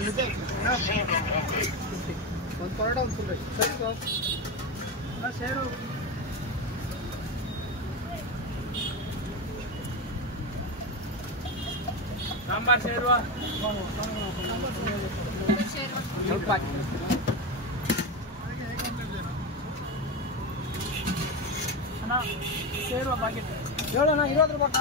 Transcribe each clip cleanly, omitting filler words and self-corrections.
ಒಂದು ಪರೋಟ ಒಂದು full rice ಸರಿ ಸೇರು ಸಾಂಬಾರ್ ಸೇರುವ ಸ್ವಲ್ಪ ಅಣ್ಣ ಸೇರುವ ಪ್ಯಾಕೆಟ್ ಹೇಳೋಣ 20 ರೂಪಾಯಿ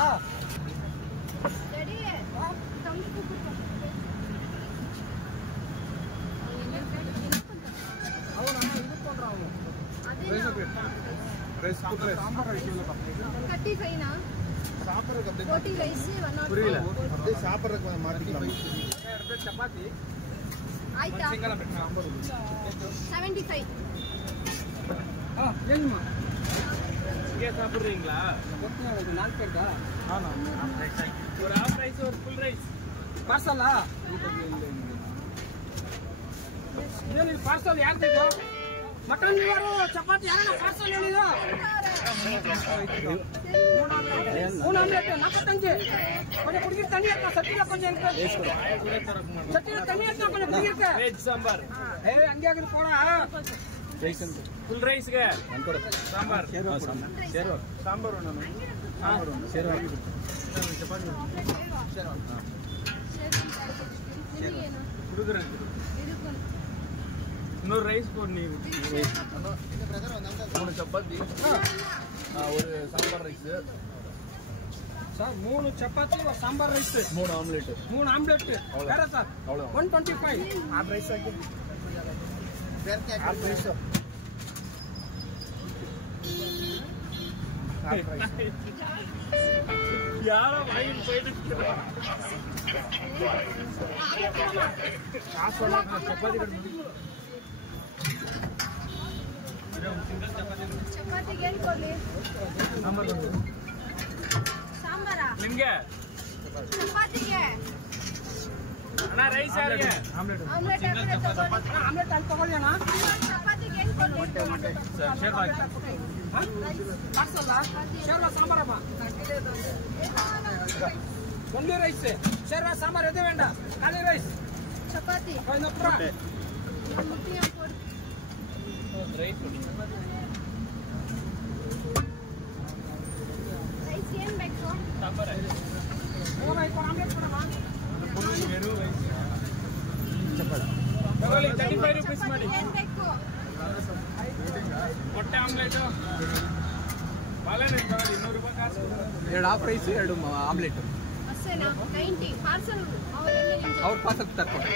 ಚಪಾತಿ ಆಯ್ತಾ 75 ಏನು சாப்பிடுறீங்களா 4 பேருக்கா ஒரு half rice ஒரு full rice ಪಾರ್ಸಲ್ ಏನು ಪಾರ್ಸಲ್ ಯಾರು ಬೇಕು ಮಟನ್ ಲಿವರು ಚಪಾತಿ ಯಾರನ್ನ ಪಾರ್ಸಲ್ ಹೇಳಿದ್ರು ಮೂರು ಆಮ್ಲೆಟ್ 45 கொஞ்சம் குடிக்கிற தண்ணி இருக்கா சட்டில கொஞ்சம் இருக்கு சட்டில தண்ணி இருக்கா கொஞ்சம் குடிக்கிற வெஜ் சாம்பார் ஏய் அங்க அங்க போடா ಫುಲ್ ರೈಸ್ಗೆ ಸಾಂಬಾರ್ ಸಾಂಬಾರ್ ಹುಡುಗರ 100 ರೈಸ್ ಕೊಡಿ ನೀವು 3 ಚಪಾತಿ ஒரு சாம்பார் ரைஸ் சார் 3 சப்பாத்தி ஒரு சாம்பார் ரைஸ் 3 ஆம்லெட் வேற சார் 125 ஆப் ரைஸ் ஆக்கி आप ரைஸ் ಯಾರ ಬಾಯಿಗೆ ಬೈದು ಚಪಾತಿಗೆ ಏನು ಕೊಡ್ಲಿ ಸಾಂಬಾರ ನಿಮ್ಗೆ ಚಪಾತಿಗೆ ಅಣ್ಣ ರೈಸ್ ಯಾರಿಗೆ ಆಮ್ಲೆಟ್ ಆಮ್ಲೆಟ್ ಅಲ್ಲಿ ತಗೊಳ್ಳಿ ಅಣ್ಣ ಚಪಾತಿಗೆ ಏನು ಕೊಡ್ಲಿ ಪಾರ್ಸಲ್ ಶೇರ್ವಾ ಸಾಂಬಾರಪ್ಪ only rice ಶೇರ್ವಾ ಸಾಂಬಾರ್ ಎದೆ ಬೇಡ ಖಾಲಿ ರೈಸ್ ಚಪಾತಿ ಇನ್ನೊಬ್ಬರ ರೈಸ್ ರೈಸ್ ಏನು ಬೇಕು ಸಾಂಬಾರ್ ಆಮ್ಲೆಟ್ ಕೊಡಮ್ಮ ತಗೊಳ್ಳಿ 35 ರೂಪೀಸ್ ಮಾಡಿ ಏನು ಬೇಕು ಮೊಟ್ಟೆ ಆಮ್ಲೆಟ್ ಬಾಳೆಹಣ್ಣು ತಗೊಳ್ಳಿ 200 ರೂಪಾಯಿ ಕಾಸು 2 ಹಾಫ್ ರೈಸ್ 2 ಆಮ್ಲೆಟ್ ಅಷ್ಟೇನಾ 90 ಪಾರ್ಸಲ್ ಅವ್ರ ಪಾರ್ಸಲ್ ತರ್ಕೊಂಡು